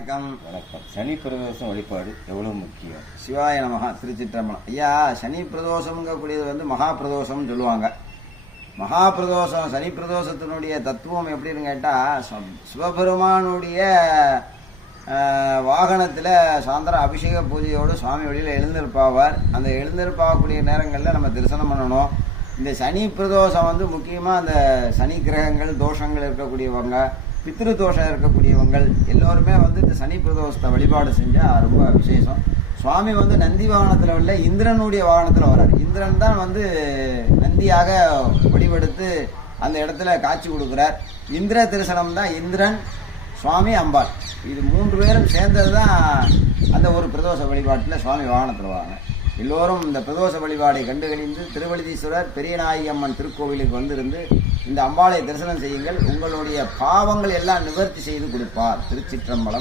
வணக்கம். வணக்கம். சனி பிரதோஷம் வழிபாடு எவ்வளவு முக்கியம்? சிவாய நமகா திருச்சிற்றம்பலம். ஐயா சனி பிரதோஷம்ங்கக்கூடியது வந்து மகா பிரதோஷம்னு சொல்லுவாங்க. மகா பிரதோஷம் சனி பிரதோஷத்தினுடைய தத்துவம் எப்படின்னு கேட்டால் சிவபெருமானுடைய வாகனத்தில் சாயந்தரம் அபிஷேக பூஜையோடு சுவாமி வெளியில் எழுந்திருப்பாவார். அந்த எழுந்திருப்பாகக்கூடிய நேரங்களில் நம்ம தரிசனம் பண்ணணும். இந்த சனி பிரதோஷம் வந்து முக்கியமாக அந்த சனி கிரகங்கள் தோஷங்கள் இருக்கக்கூடியவங்க பித்ரு தோஷம் இருக்கக்கூடியவங்கள் எல்லோருமே வந்து இந்த சனி பிரதோஷத்தை வழிபாடு செஞ்சால் ரொம்ப விசேஷம். சுவாமி வந்து நந்தி வாகனத்தில் உள்ள இந்திரனுடைய வாகனத்தில் வரார் இந்திரன் தான் வந்து நந்தியாக வடிவெடுத்து அந்த இடத்துல காட்சி கொடுக்குறார். இந்திர தரிசனம் தான் இந்திரன் சுவாமி அம்பாள். இது மூன்று பேரும் சேர்ந்தது தான் அந்த ஒரு பிரதோஷ வழிபாட்டில் சுவாமி வாகனத்தில் வாங்க எல்லோரும் இந்த பிரதோஷ வழிபாடை கண்டுகளிந்து திருவழுதீஸ்வரர் பெரியநாயகி அம்மன் திருக்கோவிலுக்கு வந்திருந்து இந்த அம்பாளை தரிசனம் செய்யுங்கள். உங்களுடைய பாவங்கள் எல்லாம் நிவர்த்தி செய்து கொடுப்பார். திருச்சிற்றம்பலம்